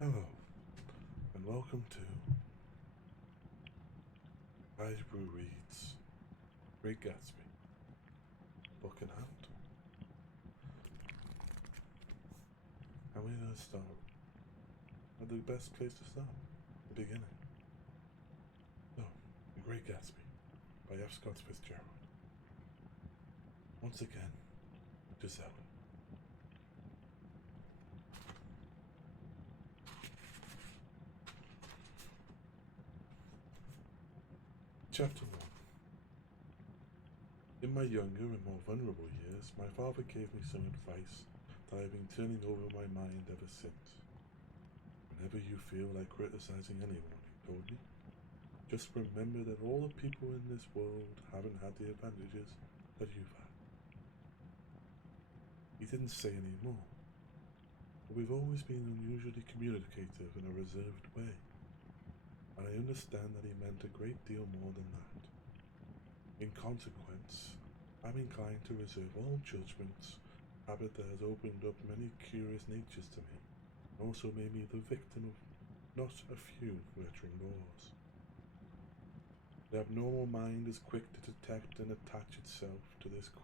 Hello, and welcome to Kaijbrew reads Great Gatsby, book in hand. And we're going to start at the best place to start, the beginning. So, The Great Gatsby by F. Scott Fitzgerald. Once again, Giselle. Chapter 1. In my younger and more vulnerable years, my father gave me some advice that I have been turning over in my mind ever since. Whenever you feel like criticizing anyone, he told me, just remember that all the people in this world haven't had the advantages that you've had. He didn't say any more, but we've always been unusually communicative in a reserved way, and I understand that he meant a great deal more than that. In consequence, I'm inclined to reserve all judgments, habit that has opened up many curious natures to me, and also made me the victim of not a few veteran bores. The abnormal mind is quick to detect and attach itself to this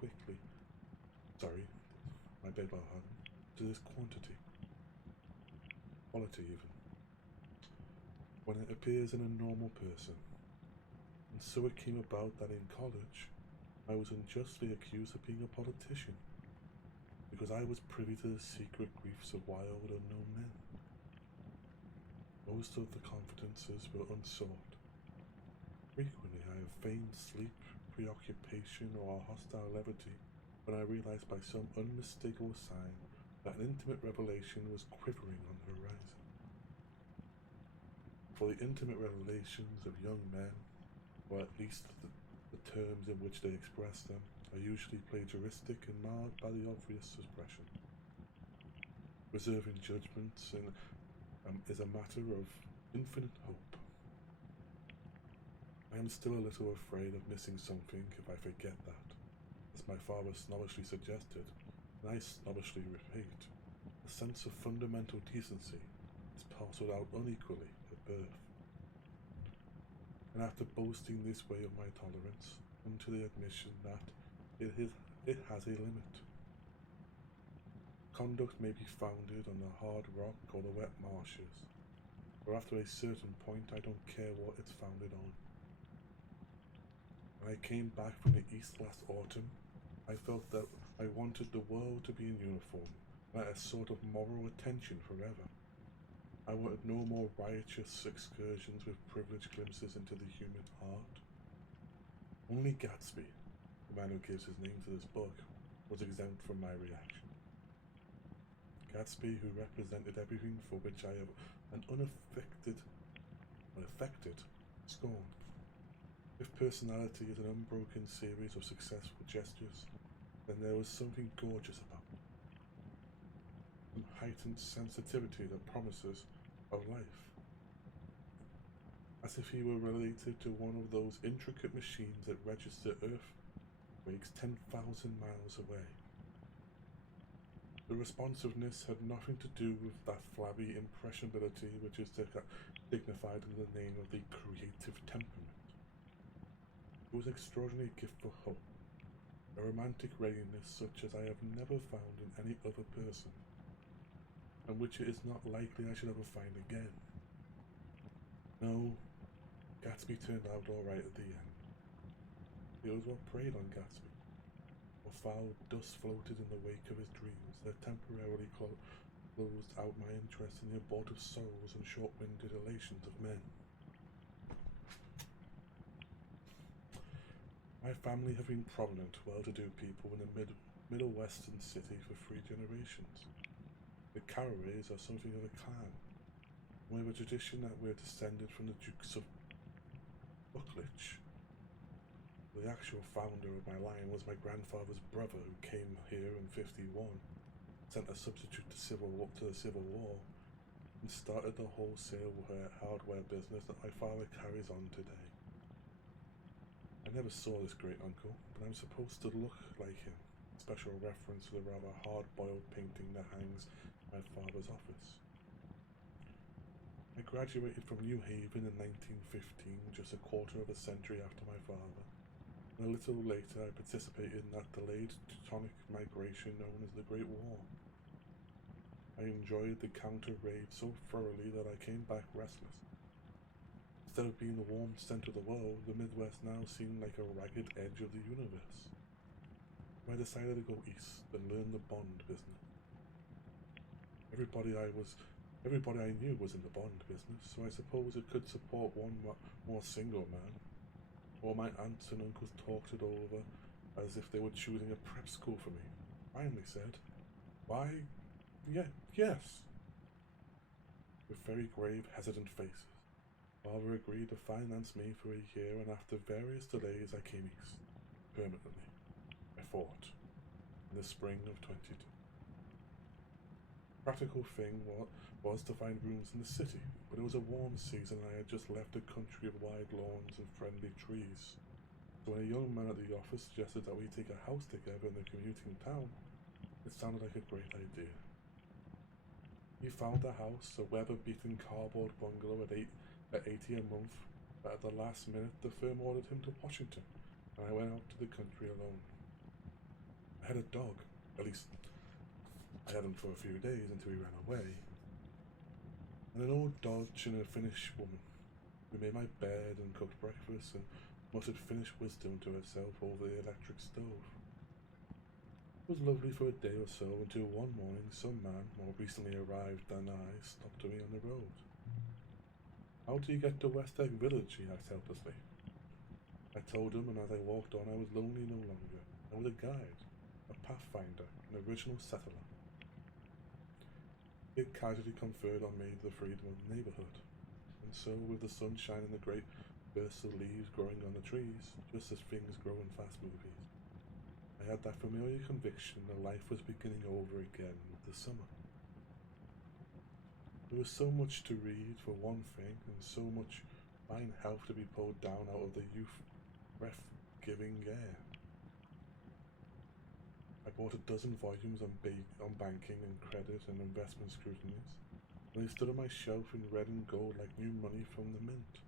to this quality even, when it appears in a normal person. And so it came about that in college, I was unjustly accused of being a politician, because I was privy to the secret griefs of wild, unknown men. Most of the confidences were unsought. Frequently I have feigned sleep, preoccupation, or a hostile levity when I realized by some unmistakable sign that an intimate revelation was quivering on the horizon. For the intimate revelations of young men, or at least the terms in which they express them, are usually plagiaristic and marred by the obvious suppression. Reserving judgments is a matter of infinite hope. I am still a little afraid of missing something if I forget that, as my father snobbishly suggested, and I snobbishly repeat, a sense of fundamental decency is parceled out unequally at birth. And after boasting this way of my tolerance, come to the admission that it has a limit. Conduct may be founded on the hard rock or the wet marshes, but after a certain point I don't care what it's founded on. When I came back from the East last autumn, I felt that I wanted the world to be in uniform, and at a sort of moral attention forever. I wanted no more riotous excursions with privileged glimpses into the human heart. Only Gatsby, the man who gives his name to this book, was exempt from my reaction. Gatsby, who represented everything for which I have an unaffected scorn. If personality is an unbroken series of successful gestures, then there was something gorgeous about it. Some heightened sensitivity to promises of life. As if he were related to one of those intricate machines that register earthquakes 10,000 miles away. The responsiveness had nothing to do with that flabby impressionability which is dignified in the name of the creative temperament. It was an extraordinary gift for hope, a romantic readiness such as I have never found in any other person, and which it is not likely I should ever find again. No, Gatsby turned out all right at the end. It was what preyed on Gatsby. What foul dust floated in the wake of his dreams that temporarily closed out my interest in the abortive sorrows and short-winded elations of men. My family have been prominent, well-to-do people in a middle western city for 3 generations. The Carraways are something of a clan. We have a tradition that we're descended from the Dukes of Bucklich. The actual founder of my line was my grandfather's brother, who came here in '51, sent a substitute to the Civil War, and started the wholesale hardware business that my father carries on today. I never saw this great uncle, but I'm supposed to look like him, special reference to the rather hard-boiled painting that hangs in my father's office. I graduated from New Haven in 1915, just a quarter of a century after my father, and a little later I participated in that delayed Teutonic migration known as the Great War. I enjoyed the counter-raid so thoroughly that I came back restless. Instead of being the warm centre of the world, the Midwest now seemed like a ragged edge of the universe. So I decided to go east and learn the bond business. Everybody I knew was in the bond business, so I suppose it could support one more single man. All my aunts and uncles talked it over as if they were choosing a prep school for me. Finally said, "Why, yes." With very grave, hesitant faces, father agreed to finance me for a year, and after various delays I came east, permanently, I thought, in the spring of 22. Practical thing was to find rooms in the city, but it was a warm season and I had just left a country of wide lawns and friendly trees. So when a young man at the office suggested that we take a house together in the commuting town, it sounded like a great idea. He found a house, a weather-beaten cardboard bungalow at $80 a month, but at the last minute the firm ordered him to Washington, and I went out to the country alone. I had a dog, at least I had him for a few days until he ran away, and an old Dodge and a Finnish woman who made my bed and cooked breakfast and muttered Finnish wisdom to herself over the electric stove. It was lovely for a day or so until one morning some man, more recently arrived than I, stopped me on the road. "How do you get to West Egg Village?" he asked helplessly. I told him, and as I walked on I was lonely no longer. I was a guide, a pathfinder, an original settler. It casually conferred on me the freedom of the neighborhood, and so, with the sunshine and the great bursts of leaves growing on the trees, just as things grow in fast movies, I had that familiar conviction that life was beginning over again with the summer. There was so much to read, for one thing, and so much fine health to be pulled down out of the youth breath-giving air. I bought a dozen volumes on banking and credit and investment scrutinies, and they stood on my shelf in red and gold like new money from the mint,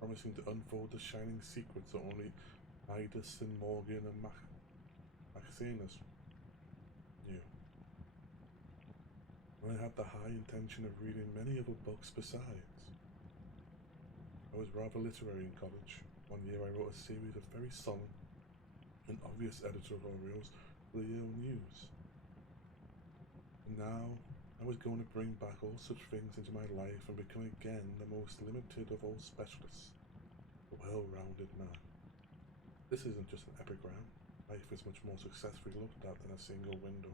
promising to unfold the shining secrets that only Midas and Morgan and Maximus knew. And I had the high intention of reading many other books besides. I was rather literary in college. One year I wrote a series of very solemn and obvious editorials for the Yale News. And now I was going to bring back all such things into my life and become again the most limited of all specialists, a well-rounded man. This isn't just an epigram. Life is much more successfully looked at than a single window.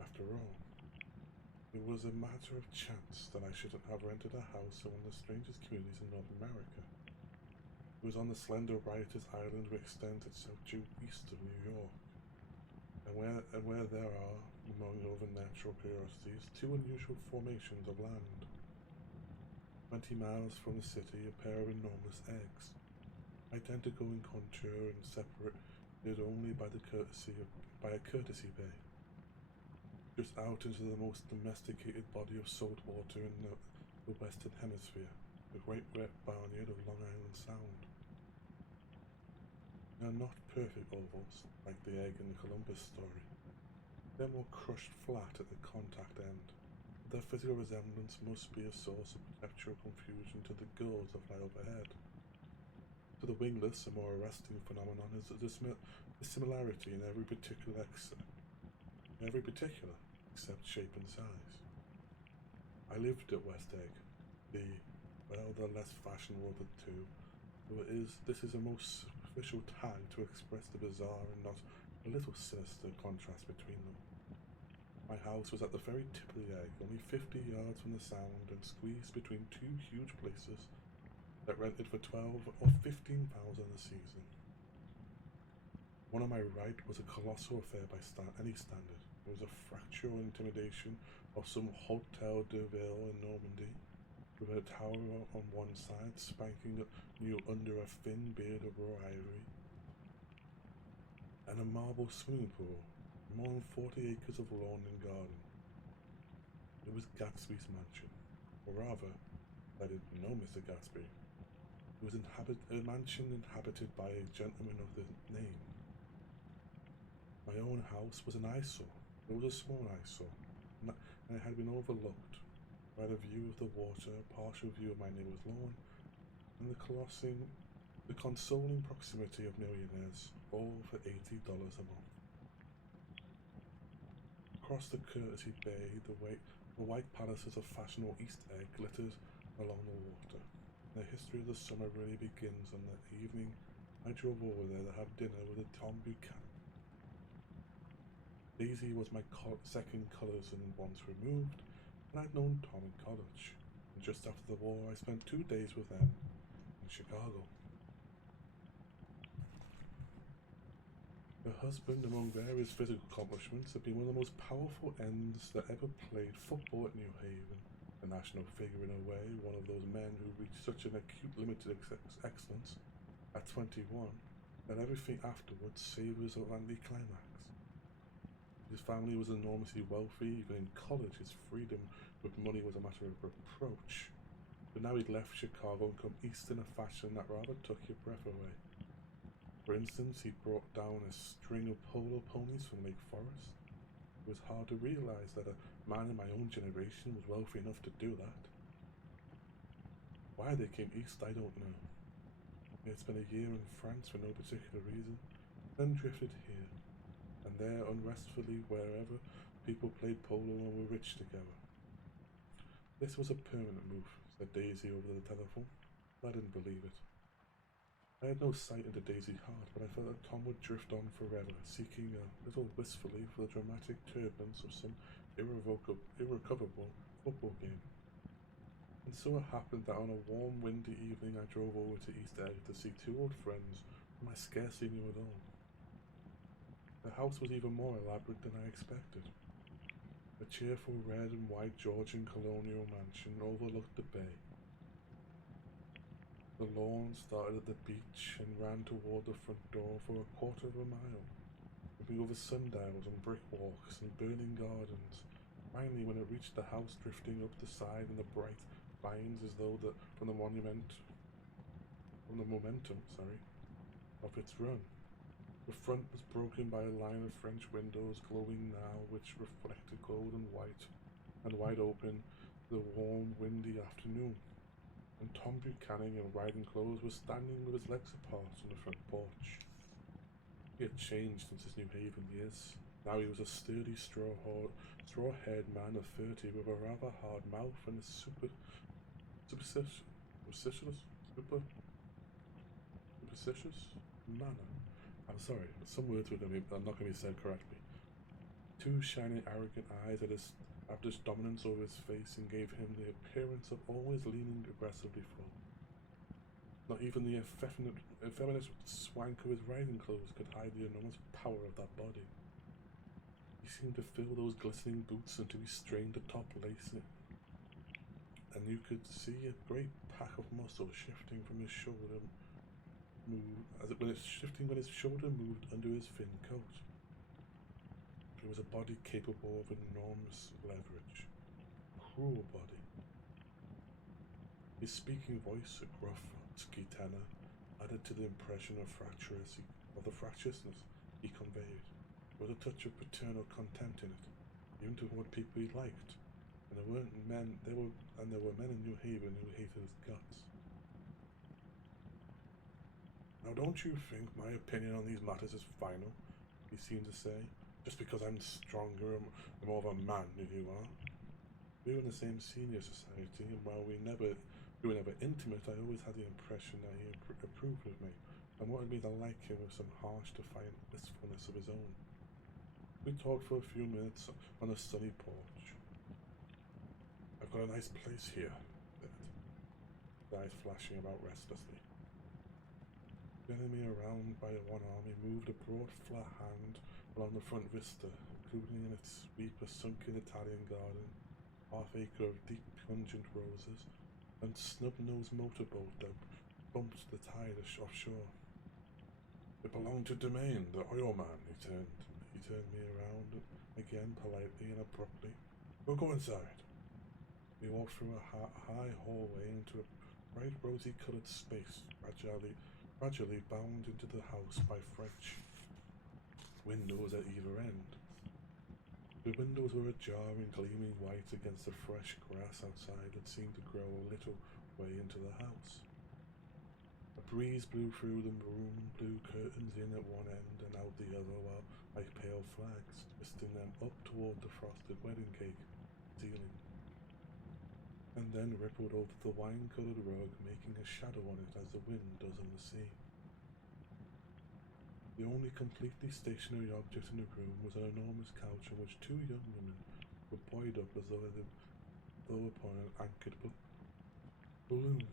After all, it was a matter of chance that I shouldn't have rented a house in one of the strangest communities in North America. It was on the slender, riotous island which extends itself due east of New York, and where there are, among other natural curiosities, two unusual formations of land. 20 miles from the city, a pair of enormous eggs, identical in contour and separated only by a courtesy bay, just out into the most domesticated body of salt water in the Western Hemisphere, the great wet barnyard of Long Island Sound. They are not perfect ovals, like the egg in the Columbus story. They are more crushed flat at the contact end. Their physical resemblance must be a source of perpetual confusion to the gulls that fly overhead. To the wingless, a more arresting phenomenon is the similarity in every particular except shape and size. I lived at West Egg, the less fashionable of the two, though this is a most superficial tag to express the bizarre and not a little sinister contrast between them. My house was at the very tip of the egg, only 50 yards from the Sound, and squeezed between two huge places that rented for $12,000 or $15,000 a season. One on my right was a colossal affair by any standard. It was a fractural intimidation of some Hotel de Ville in Normandy, with a tower on one side spanking new under a thin beard of raw ivory, and a marble swimming pool, more than 40 acres of lawn and garden. It was Gatsby's mansion, Or rather, I didn't know Mr. Gatsby. It was a mansion inhabited by a gentleman of the name. My own house was an eyesore. It was a small eyesore, and it had been overlooked by the view of the water, a partial view of my neighbour's lawn, and the consoling proximity of millionaires, all for $80 a month. Across the Courtesy Bay, the white palaces of fashionable East Egg glittered along the water. The history of the summer really begins on the evening I drove over there to have dinner with a Tom Buchanan. Daisy was my second cousin once removed, and I'd known Tom in college. And just after the war, I spent 2 days with them in Chicago. Her husband, among various physical accomplishments, had been one of the most powerful ends that ever played football at New Haven. A national figure in a way, one of those men who reached such an acute limited excellence at 21 that everything afterwards savours of an anticlimax. His family was enormously wealthy. Even in college, his freedom with money was a matter of reproach. But now he'd left Chicago and come east in a fashion that rather took your breath away. For instance, he brought down a string of polo ponies from Lake Forest. It was hard to realize that a man in my own generation was wealthy enough to do that. Why they came east, I don't know. They had spent a year in France for no particular reason, then drifted here and there unrestfully wherever people played polo and were rich together. This was a permanent move, said Daisy over the telephone. I didn't believe it. I had no sight into Daisy's heart, but I felt that Tom would drift on forever, seeking a little wistfully for the dramatic turbulence of some irrecoverable football game. And so it happened that on a warm, windy evening I drove over to East Egg to see 2 old friends whom I scarcely knew at all. The house was even more elaborate than I expected. A cheerful red and white Georgian colonial mansion overlooked the bay. The lawn started at the beach and ran toward the front door for a quarter of a mile, moving over sundials and brick walks and burning gardens. Finally, when it reached the house, drifting up the side in the bright lines as though from the momentum of its run. The front was broken by a line of French windows, glowing now, which reflected gold and wide open the warm, windy afternoon. And Tom Buchanan in riding clothes was standing with his legs apart on the front porch. He had changed since his New Haven years. Now he was a sturdy, straw-haired man of 30 with a rather hard mouth and a superstitious manner. I'm sorry, some words are not going to be said correctly. 2 shining, arrogant eyes had established dominance over his face and gave him the appearance of always leaning aggressively forward. Not even the effeminate swank of his riding clothes could hide the enormous power of that body. He seemed to fill those glistening boots and to be strained to top lacing, and you could see a great pack of muscle shifting from his shoulder when his shoulder moved under his thin coat. It was a body capable of enormous leverage. A cruel body. His speaking voice, a gruff, husky tenor, added to the impression of the fractiousness he conveyed. There was a touch of paternal contempt in it, even toward people he liked, and there were men in New Haven who hated his guts. Now, don't you think my opinion on these matters is final? He seemed to say. Just because I'm stronger and more of a man than you are. We were in the same senior society, and while we were never intimate, I always had the impression that he approved of me and wanted me to like him with some harsh, defiant wistfulness of his own. We talked for a few minutes on a sunny porch. I've got a nice place here, he said, his eyes flashing about restlessly. Turning me around by one arm, he moved a broad, flat hand along the front vista, including in its sweep a sunken Italian garden, half-acre of deep, pungent roses, and snub-nosed motorboat that bumped the tide offshore. It belonged to Domain, the oil man. He turned me around again politely and abruptly. We'll go inside. We walked through a high hallway into a bright rosy-coloured space, gradually bound into the house by French windows at either end. The windows were ajar and gleaming white against the fresh grass outside that seemed to grow a little way into the house. A breeze blew through the room, blew curtains in at one end and out the other, while like pale flags, twisting them up toward the frosted wedding cake ceiling, and then rippled over the wine-coloured rug, making a shadow on it as the wind does on the sea. The only completely stationary object in the room was an enormous couch on which two young women were buoyed up as though upon an anchored balloon.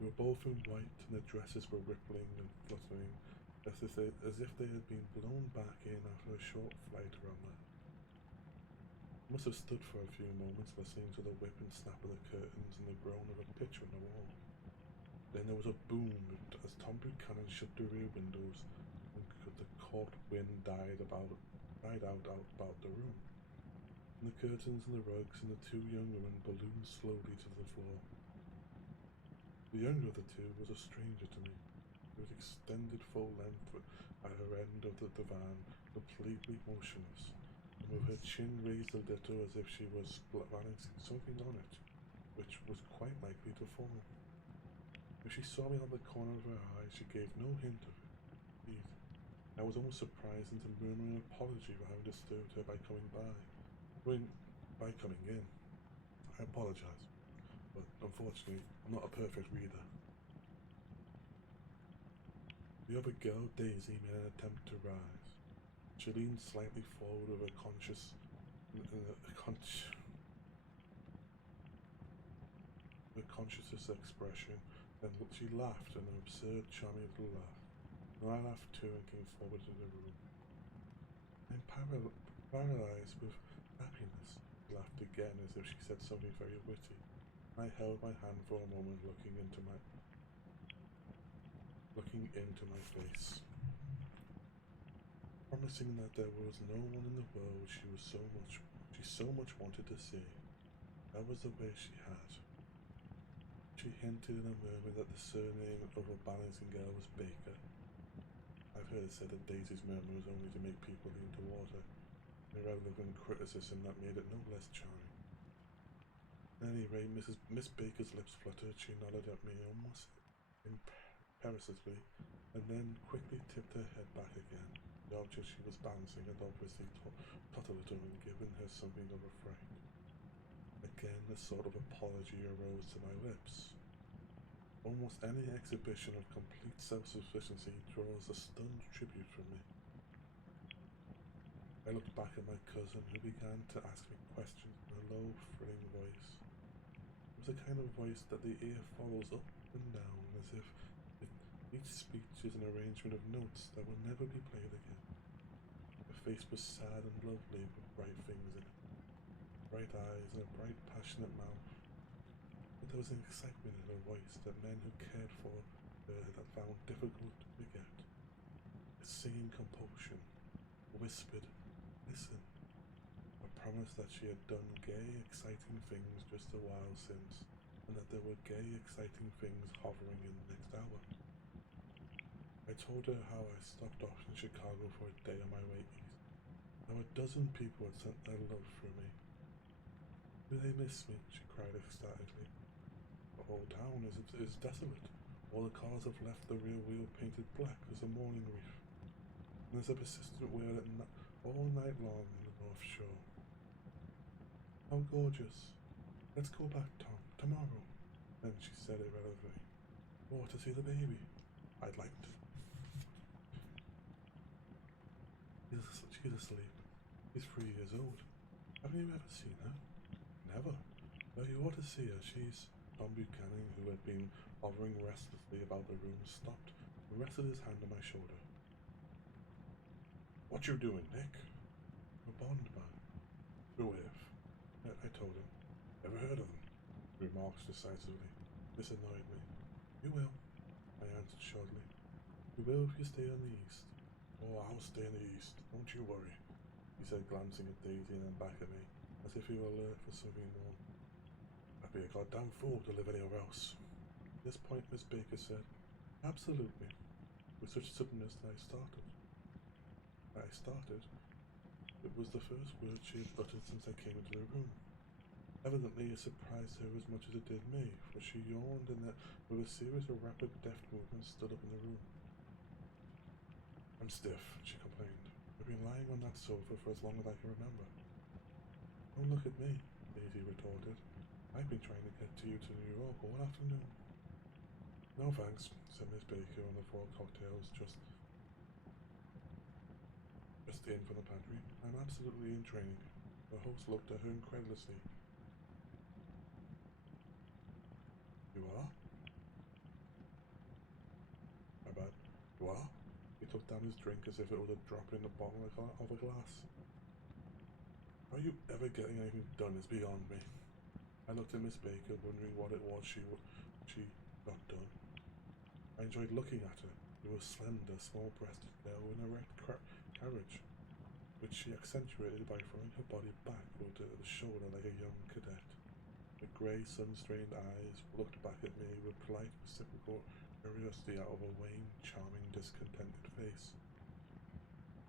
They were both in white, and their dresses were rippling and fluttering, as if they had been blown back in after a short flight around land. I must have stood for a few moments listening to the whip and snap of the curtains and the groan of a picture on the wall. Then there was a boom as Tom Buchanan shut the rear windows, and the cold wind died out about the room. And the curtains and the rugs and the two young women ballooned slowly to the floor. The younger of the two was a stranger to me. She was extended full length at her end of the divan, completely motionless, and with her chin raised a little as if she was balancing something on it, which was quite likely to fall. If she saw me on the corner of her eye, she gave no hint of it. Indeed, I was almost surprised into murmuring an apology for having disturbed her by coming in. I apologize, but unfortunately, I'm not a perfect reader. The other girl, Daisy, made an attempt to rise. She leaned slightly forward with a conscious expression. Then she laughed, an absurd, charming little laugh, and I laughed too and came forward to the room. I'm paralyzed with happiness. She laughed again as if she said something very witty. I held my hand for a moment, looking into my face, promising that there was no one in the world she so much wanted to see. That was the way she had. She hinted in a murmur that the surname of a balancing girl was Baker. I've heard it said that Daisy's murmur was only to make people lean toward her, an irrelevant criticism that made it no less charming. At any rate, Miss Baker's lips fluttered. She nodded at me almost imperatively, and then quickly tipped her head back again. The object she was balancing had obviously tot a little and given her something of a fright. Again, a sort of apology arose to my lips. Almost any exhibition of complete self-sufficiency draws a stunned tribute from me. I looked back at my cousin, who began to ask me questions in a low, thrilling voice. It was the kind of voice that the ear follows up and down, as if each speech is an arrangement of notes that will never be played again. Her face was sad and lovely, with bright things in it, bright eyes and a bright, passionate mouth. But there was an excitement in her voice that men who cared for her had found difficult to forget. A singing compulsion, whispered, "Listen," a promise that she had done gay, exciting things just a while since, and that there were gay, exciting things hovering in the next hour. I told her how I stopped off in Chicago for a day on my way east, how a dozen people had sent their love through me. Do they miss me? She cried excitedly. The whole town is desolate. All the cars have left the rear wheel painted black as a mourning wreath. And there's a persistent wail all night long in the North Shore. How gorgeous. Let's go back, Tom, tomorrow. Then she said irrelevantly, "Oh, to see the baby. I'd like to." She's asleep. She's 3 years old. Haven't you ever seen her? Never. Well, you ought to see her. She's... Tom Buchanan, who had been hovering restlessly about the room, stopped and rested his hand on my shoulder. "What you doing, Nick?" "A Bond man." "Who with?" I told him. "Never heard of them," he remarked decisively. This annoyed me. "You will," I answered shortly. "You will if you stay on the east." "Oh, I'll stay in the east. Don't you worry," he said, glancing at Daisy and then back at me. as if he were alert for something more. I'd be a goddamn fool to live anywhere else. At this point, Miss Baker said, absolutely, with such suddenness that I started. It was the first word she had uttered since I came into the room. Evidently, it surprised her as much as it did me, for she yawned and then, with a series of rapid, deft movements, stood up in the room. I'm stiff, she complained. I've been lying on that sofa for as long as I can remember. Don't look at me, Daisy retorted. I've been trying to get to you to New York all afternoon. No thanks, said Miss Baker on the 4 cocktails just in from the pantry. I'm absolutely in training. The host looked at her incredulously. You are? My bad. You are? He took down his drink as if it was a drop in the bottom of a glass. Are you ever getting anything done is beyond me. I looked at Miss Baker, wondering what it was she got done. I enjoyed looking at her. She was slender, small-breasted girl in a erect carriage, which she accentuated by throwing her body backward at the shoulder like a young cadet. Her grey, sun-strained eyes looked back at me with polite, reciprocal curiosity out of a wan, charming, discontented face.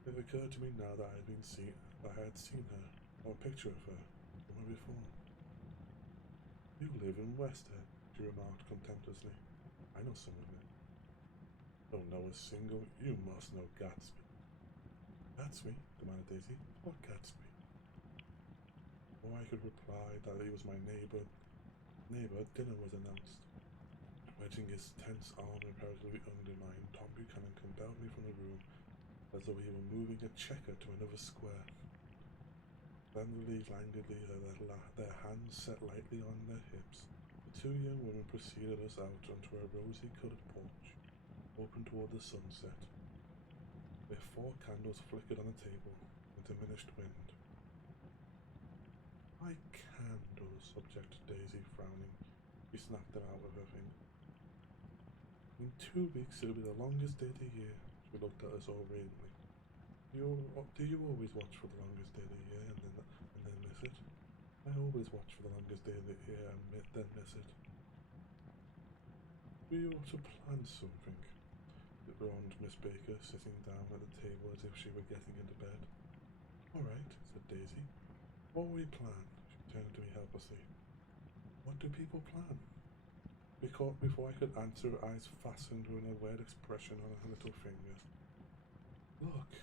It occurred to me now that I had seen her, or a picture of her, somewhere before. You live in West End, she remarked contemptuously. I know some of it. Don't know a single. You must know Gatsby. Gatsby? Demanded Daisy. What Gatsby? Before I could reply that he was my neighbour, dinner was announced. Wedging his tense arm imperatively under mine, Tom Buchanan compelled me from the room as though he were moving a checker to another square. Languidly, their hands set lightly on their hips, the 2 young women preceded us out onto a rosy-coloured porch, open toward the sunset. Their 4 candles flickered on the table in diminished wind. My candles, objected Daisy, frowning. She snapped them out with her finger. In 2 weeks it'll be the longest day of the year. She looked at us all radiantly. Do you always watch for the longest day of the year and then miss it? I always watch for the longest day of the year and then miss it. We ought to plan something, groaned Miss Baker, sitting down at the table as if she were getting into bed. All right, said Daisy. What will we plan? She turned to me helplessly. What do people plan? Before I could answer, her eyes fastened with a weird expression on her little fingers. Look,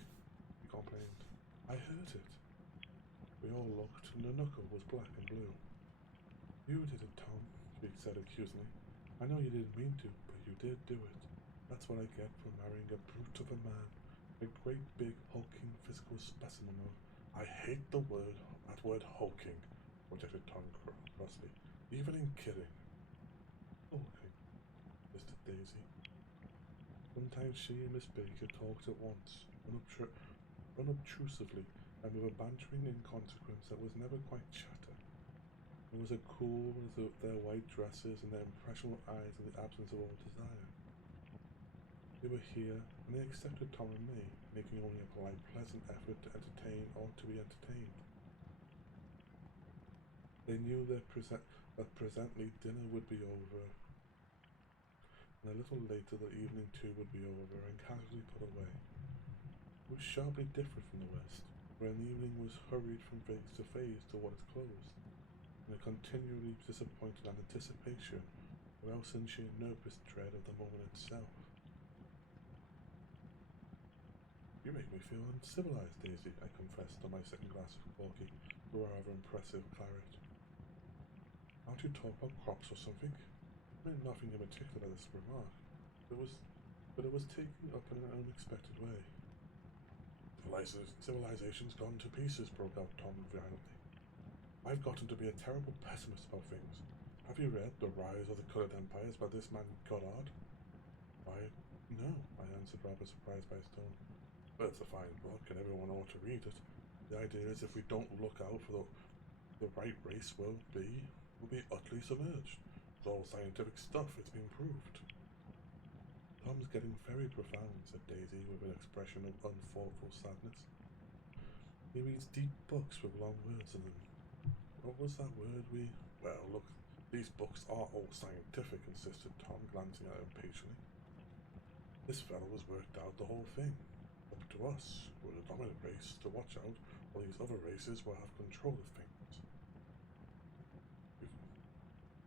she complained. I heard it. We all looked, and the knuckle was black and blue. You did it, Tom, she said accusingly. I know you didn't mean to, but you did do it. That's what I get for marrying a brute of a man. A great big hulking physical specimen of... I hate that word hulking, objected Tom crossly. Even in kidding. Hulking, listed Daisy. Sometimes she and Miss Baker talked at once, unobtrusively, and with a bantering inconsequence that was never quite chatter. There was a cool with their white dresses and their impressionable eyes in the absence of all desire. They were here, and they accepted Tom and me, making only a polite, pleasant effort to entertain or to be entertained. They knew that presently dinner would be over, and a little later the evening too would be over and casually put away. It was sharply different from the West, where an evening was hurried from phase to phase toward its close, in a continually disappointed anticipation, or else in sheer nervous dread of the moment itself. You make me feel uncivilized, Daisy, I confessed on my second glass of corky, the rather impressive claret. Aren't you talk about crops or something? I meant nothing in particular this remark, but it was taken up in an unexpected way. Civilization's gone to pieces, broke out Tom violently. I've gotten to be a terrible pessimist about things. Have you read The Rise of the Coloured Empires by this man Goddard? Why, no, I answered, rather surprised by his tone. Well, it's a fine book, and everyone ought to read it. The idea is if we don't look out for the right race, we'll be utterly submerged. It's all scientific stuff, it's been proved. Tom's getting very profound, said Daisy, with an expression of unthoughtful sadness. He reads deep books with long words in them. What was that word we... Well, look, these books are all scientific, insisted Tom, glancing at him impatiently. This fellow has worked out the whole thing. Up to us, we're the dominant race, to watch out while these other races will have control of things.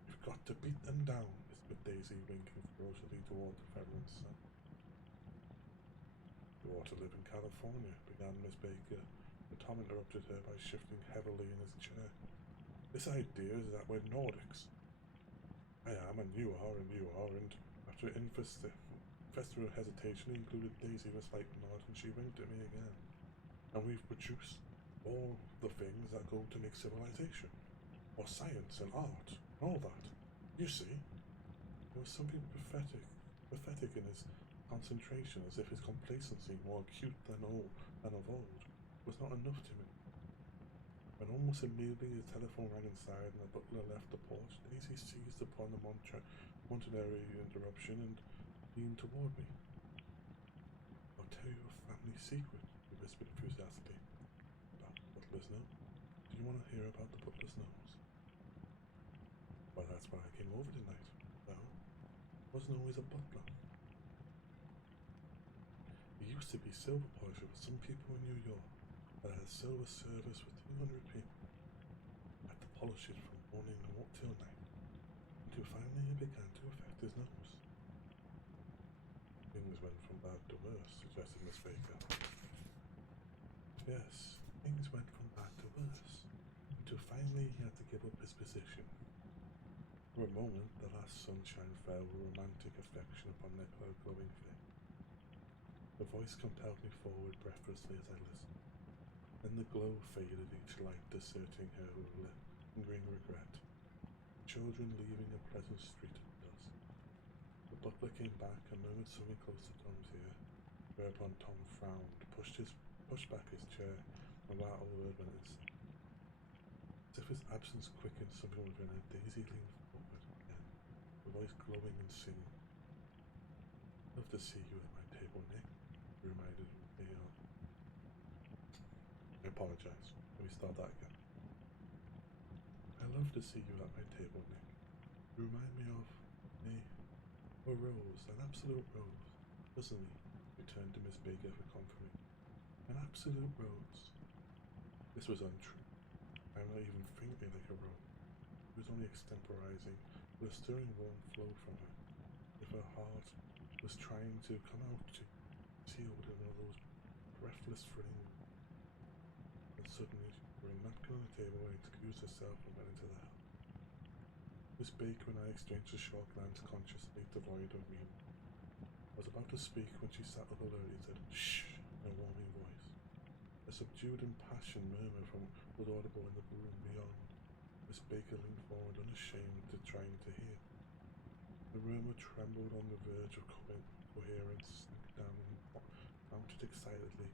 We've got to beat them down, whispered Daisy, winking ferociously toward the veteran's son. You ought to live in California, began Miss Baker, but Tom interrupted her by shifting heavily in his chair. This idea is that we're Nordics. I am, and you are, and after an festival hesitation, he included Daisy with a slight nod, and she winked at me again. And we've produced all the things that go to make civilization, or science and art, and all that. You see, there was something pathetic in his concentration, as if his complacency, more acute than of old, was not enough to me. When almost immediately his telephone rang inside and the butler left the porch, Daisy seized upon the momentary interruption and leaned toward me. I'll tell you a family secret, he whispered enthusiastically. About the butler's nose. Do you want to hear about the butler's nose? Well, that's why I came over tonight. Well, wasn't always a butler. He used to be silver polisher for some people in New York, but I had silver service for 200 people. I had to polish it from morning till night, until finally it began to affect his nose. Things went from bad to worse, suggested Miss Baker. Yes, things went from bad to worse, until finally he had to give up his position. For a moment, the last sunshine fell with romantic affection upon her glowing face. The voice compelled me forward breathlessly as I listened. Then the glow faded, each light deserting her with lingering regret. Children leaving a pleasant street at dusk. The butler came back and murmured something close to Tom's ear, whereupon Tom frowned, pushed back his chair, and without a word went inside. As if his absence quickened something within her, Daisy leaned forward again, her voice glowing and singing. Love to see you at my table, Nick, he reminded me. I apologize. Let me start that again. I love to see you at my table, Nick. You remind me of a rose, an absolute rose, doesn't he? Returned to Miss Baker for confirmation. An absolute rose. This was untrue. I am not even faintly like a rose. It was only extemporizing, with a stirring warm flow from her, if her heart was trying to come out to sealed in one of those breathless flings. And suddenly she threw a napkin on the table and excused herself and went into the house. Miss Baker and I exchanged a short glance, consciously devoid of meaning. I was about to speak when she sat up alertly and said, "Shh," in a warning voice. A subdued impassioned murmur was audible in the room beyond. Miss Baker leaned forward, unashamed of trying to hear. The murmur trembled on the verge of coherence, sank down and mounted excitedly,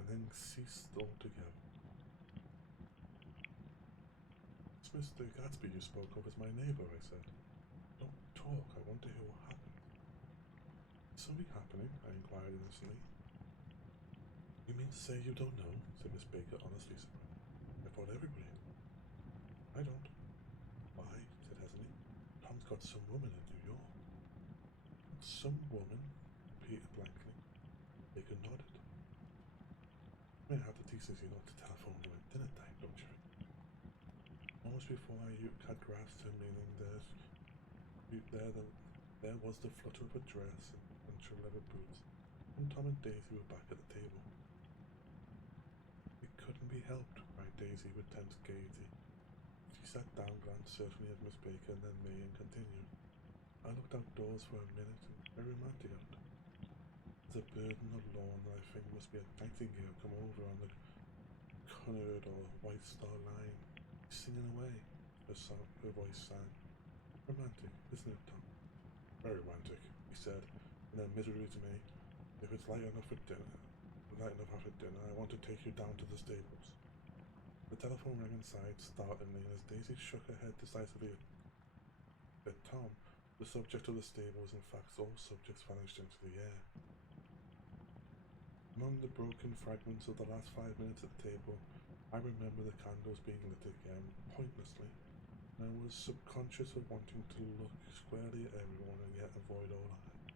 and then ceased altogether. It's Mr. Gatsby you spoke of as my neighbour, I said. Don't talk, I want to hear what happened. Is something happening? I inquired innocently. You mean to say you don't know? Said Miss Baker, honestly surprised. I thought everybody knew. I don't. Why? Said Hesney. Tom's got some woman in New York. Some woman? Repeated blankly. Baker nodded. I had the decency not to telephone you at dinner time, don't you? Almost before I had grasped her meaning, there was the flutter of a dress and bunch of leather boots, and Tom and Daisy were back at the table. It couldn't be helped, cried Daisy with tense gaiety. She sat down, glanced certainly at Miss Baker and then me, and continued. I looked outdoors for a minute, and very romantic out. There's a bird on the lawn that I think must be a nightingale come over on the Cunard or White Star Line. She's singing away, her voice sang. Romantic, isn't it, Tom? Very romantic, he said, and then miserably to me, if it's light enough after dinner, I want to take you down to the stables. The telephone rang inside startlingly, and as Daisy shook her head decisively at Tom, the subject of the stables, in fact all subjects, vanished into the air. Among the broken fragments of the last 5 minutes at the table, I remember the candles being lit again, pointlessly, and I was subconscious of wanting to look squarely at everyone and yet avoid all eye.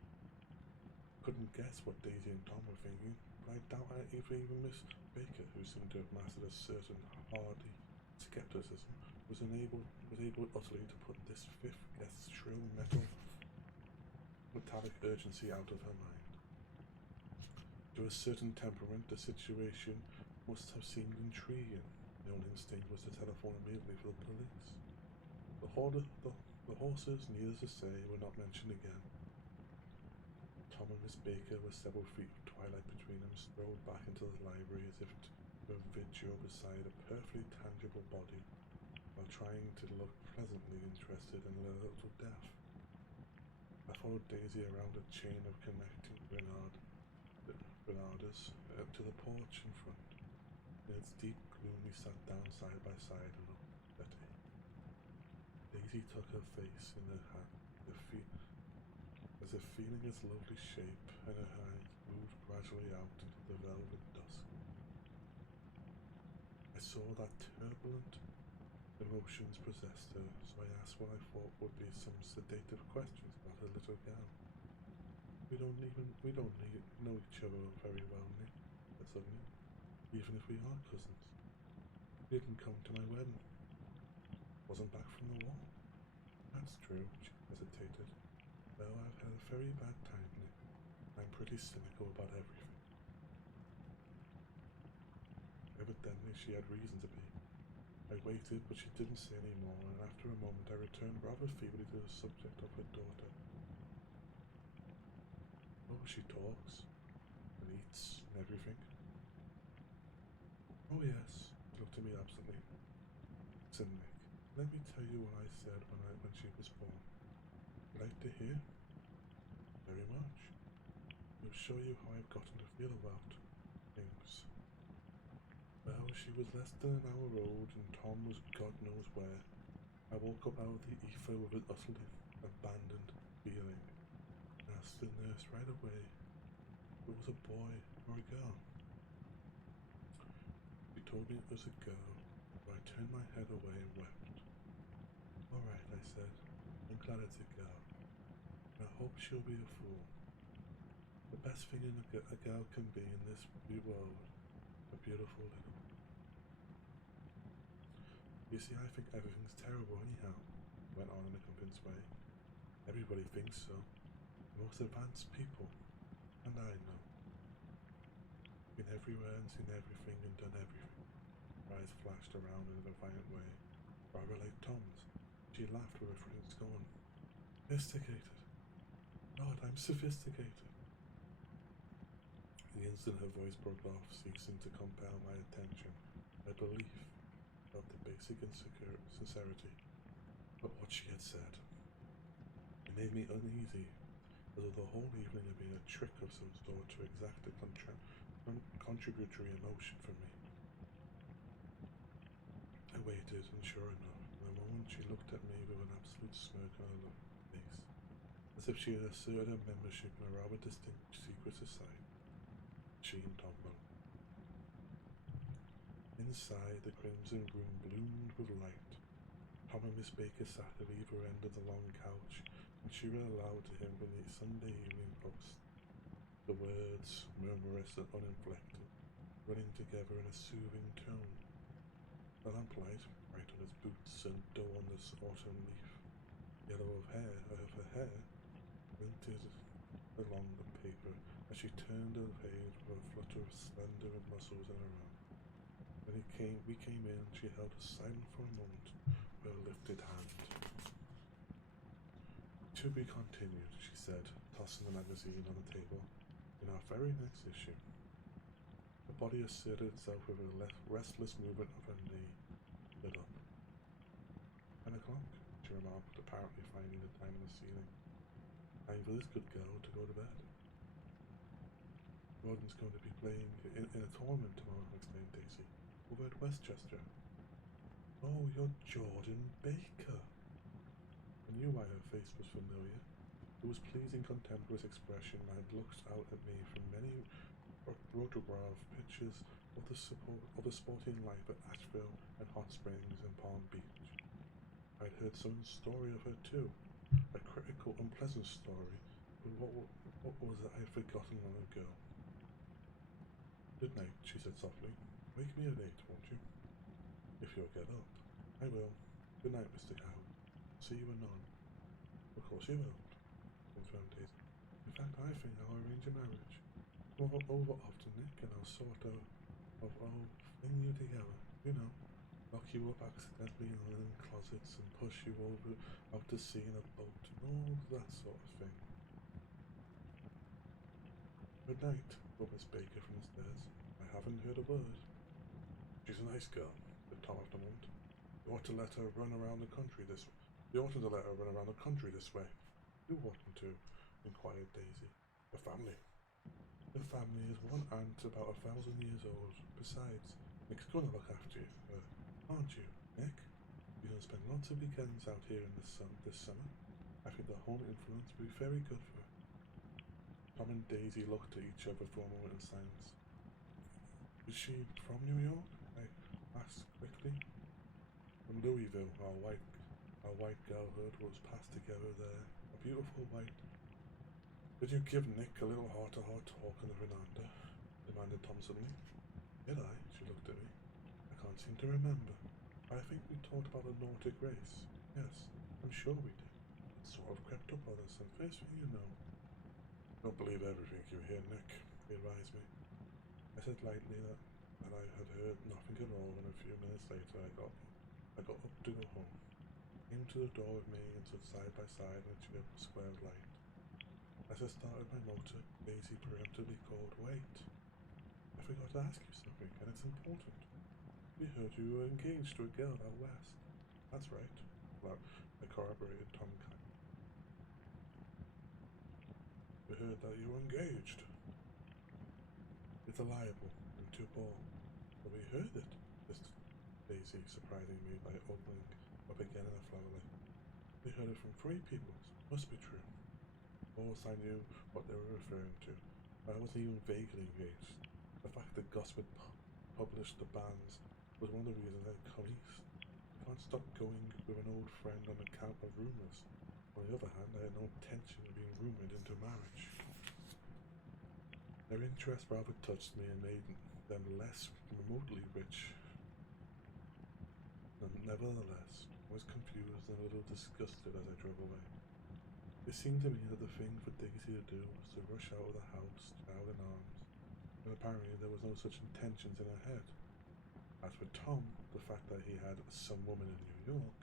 Couldn't guess what Daisy and Tom were thinking, but I doubt even Miss Baker, who seemed to have mastered a certain hardy skepticism, was able utterly to put this fifth guest's shrill metallic urgency out of her mind. To a certain temperament, the situation must have seemed intriguing. My own instinct was to telephone immediately for the police. The horses, needless to say, were not mentioned again. Tom and Miss Baker, with several feet of twilight between them, strolled back into the library as if to a vigil beside a perfectly tangible body, while trying to look pleasantly interested and a little deaf. I followed Daisy around a chain of connecting verandas to the porch in front. In its deep gloom, we sat down side by side and looked at Betty. Daisy took her face in her hand, as if feeling its lovely shape, and her eyes moved gradually out into the velvet dusk. I saw that turbulent emotions possessed her, so I asked what I thought would be some sedative questions about her little gown. We don't know each other very well, Nick, said suddenly, even if we are cousins. You didn't come to my wedding. Wasn't back from the war. That's true, she hesitated. Well, I've had a very bad time, Nick. I'm pretty cynical about everything. Evidently she had reason to be. I waited, but she didn't say any more, and after a moment I returned rather feebly to the subject of her daughter. Oh, she talks, and eats, and everything. Oh yes, she looked at me absently. Listen, Nick, let me tell you what I said when she was born. Would like to hear? Very much. I'll show you how I've gotten to feel about things. Well, she was less than an hour old, and Tom was God knows where. I woke up out of the ether with an utterly abandoned feeling, and asked the nurse right away if it was a boy or a girl. She told me it was a girl, so I turned my head away and wept. All right, I said, I'm glad it's a girl, and I hope she'll be a fool. The best thing a girl can be in this world, a beautiful little. You see, I think everything's terrible anyhow, went on in a convinced way. Everybody thinks so. The most advanced people, and I know. Been everywhere and seen everything and done everything. Her eyes flashed around in a defiant way, rather like Tom's. She laughed with a friend scorn. Sophisticated. God, I'm sophisticated. The instant her voice broke off, ceasing to compel my attention, my belief of the basic sincerity of what she had said. It made me uneasy, as though the whole evening had been a trick of some sort to exact a contributory emotion from me. I waited, and sure enough, in a moment she looked at me with an absolute smirk on her face, as if she had asserted her membership in a rather distinct secret society. She and Tom both. Inside, the crimson room bloomed with light. Tom and Miss Baker sat at either end of the long couch, and she read aloud to him from the Sunday Evening Post. The words, murmurous and uninflected, running together in a soothing tone. The lamplight, bright on his boots and dull on this autumn leaf, yellow of her hair, glinted along the paper as she turned the page with a flutter of slender muscles in her arm. When we came in, she held us silent for a moment with a lifted hand. To be continued, she said, tossing the magazine on the table. In our very next issue. The body asserted itself with a restless movement of her knee. Lit up. 10 o'clock, she remarked, apparently finding the time on the ceiling. Time for this good girl to go to bed. Jordan's going to be playing in a tournament tomorrow, exclaimed Daisy. Over at Westchester. Oh, you're Jordan Baker. I knew why her face was familiar. It was pleasing, contemporary expression that had looked out at me from many photograph pictures of the sporting life at Asheville and Hot Springs and Palm Beach. I'd heard some story of her too, a critical, unpleasant story, but what was it I had forgotten long ago? Good night, she said softly. Wake me at 8, won't you? If you'll get up. I will. Good night, Mr. Cow. See you anon. Of course you will, confirmed Daisy. In fact, I think I'll arrange a marriage. Come over often, Nick, and I'll sort of fling you together, you know. Lock you up accidentally in linen closets and push you over out to sea in a boat and all that sort of thing. Good night, called Miss Baker from the stairs. I haven't heard a word. She's a nice girl, said Tom after a moment. You ought to let her run around the country this way. You oughtn't to let her run around the country this way. You oughtn't to, inquired Daisy. The family. The family is one aunt about 1,000 years old. Besides, Nick's going to look after you, aren't you, Nick? You're going to spend lots of weekends out here in the sun this summer. I think the home influence will be very good for her. Tom and Daisy looked at each other for a moment in silence. Is she from New York? I asked quickly. From Louisville, our white girlhood was passed together there. A beautiful white. Did you give Nick a little heart-to-heart talk on the veranda? Demanded Tom suddenly. Did I? She looked at me. I can't seem to remember. I think we talked about the Nautic race. Yes, I'm sure we did. It sort of crept up on us, and first thing you know. Don't believe everything you hear, Nick, he advised me. I said lightly that I had heard nothing at all, and a few minutes later I got up to go home. Came to the door with me and stood side by side in a cheerful square of light. As I started my motor, Daisy peremptorily called, Wait! I forgot to ask you something, and it's important. We heard you were engaged to a girl out west. That's right. Well, I corroborated Tom kindly. We heard that you were engaged. It's a libel and too poor. But we heard it, hissed Daisy, surprising me by opening up again in a flower light. We heard it from 3 people. Must be true. Of course, I knew what they were referring to. I wasn't even vaguely engaged. The fact that Gospel published the banns was one of the reasons I'd come east. I can't stop going with an old friend on account of rumours. On the other hand, I had no intention of being rumoured into marriage. Their interest rather touched me and made them less remotely rich. Nevertheless, I was confused and a little disgusted as I drove away. It seemed to me that the thing for Daisy to do was to rush out of the house, child in arms, but apparently there was no such intentions in her head. As for Tom, the fact that he had some woman in New York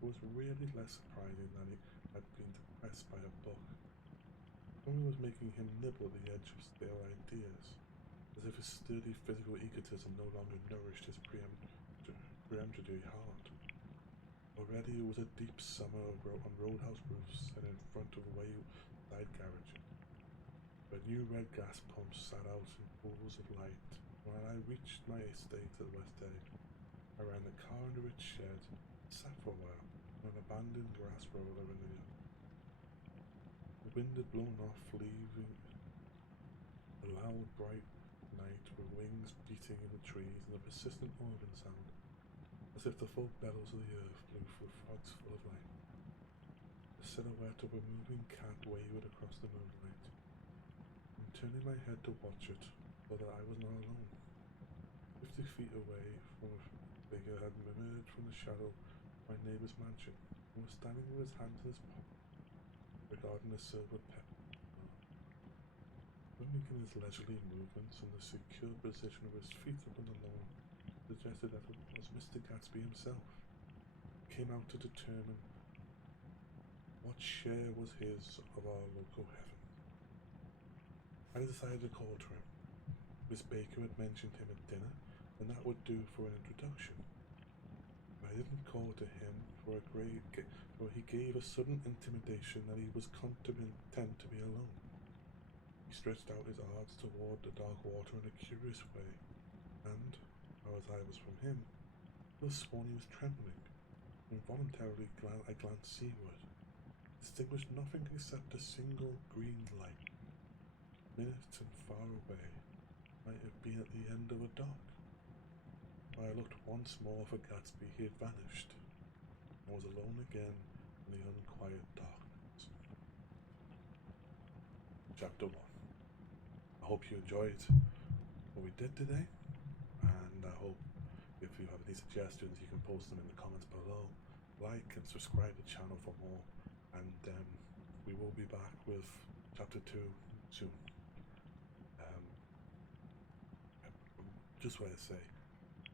was really less surprising than he had been depressed by a book. Something was making him nibble at the edge of stale ideas, as if his sturdy physical egotism no longer nourished his peremptory heart. Already it was a deep summer on roadhouse roofs and in front of wayside garages. A new red gas pump sat out in pools of light. When I reached my estate at West Egg, I ran the car under its shed, sat for a while on an abandoned grass roller in the yard. The wind had blown off, leaving a loud, bright night with wings beating in the trees and a persistent organ sound, as if the full bellows of the earth blew through frogs full of light. The silhouette of a moving cat wavered across the moonlight, and turning my head to watch it, saw that I was not alone. 50 feet away from a figure had emerged from the shadow of my neighbour's mansion, and was standing with his hands in his pocket, regarding the silver pepper. Mimicking his leisurely movements and the secure position of his feet upon the lawn, suggested that it was Mr. Gatsby himself. He came out to determine what share was his of our local heaven. I decided to call to him. Miss Baker had mentioned him at dinner, and that would do for an introduction. I didn't call to him, for he gave a sudden intimation that he was content to be alone. He stretched out his arms toward the dark water in a curious way, and, as I was from him, I was sworn he was trembling. Involuntarily I glanced seaward, distinguished nothing except a single green light, minute and far away, might have been at the end of a dock. When I looked once more for Gatsby, he had vanished. I was alone again in the unquiet darkness. Chapter 1. I hope you enjoyed what we did today, and I hope if you have any suggestions you can post them in the comments below. Like and subscribe to the channel for more, and we will be back with chapter 2 soon. Just want to say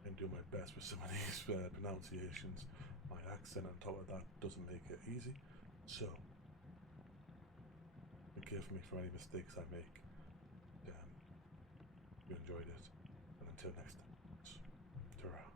and do my best with some of these pronunciations. My accent on top of that doesn't make it easy, so forgive me for any mistakes I make. You enjoyed it, and until next time, ta-ra.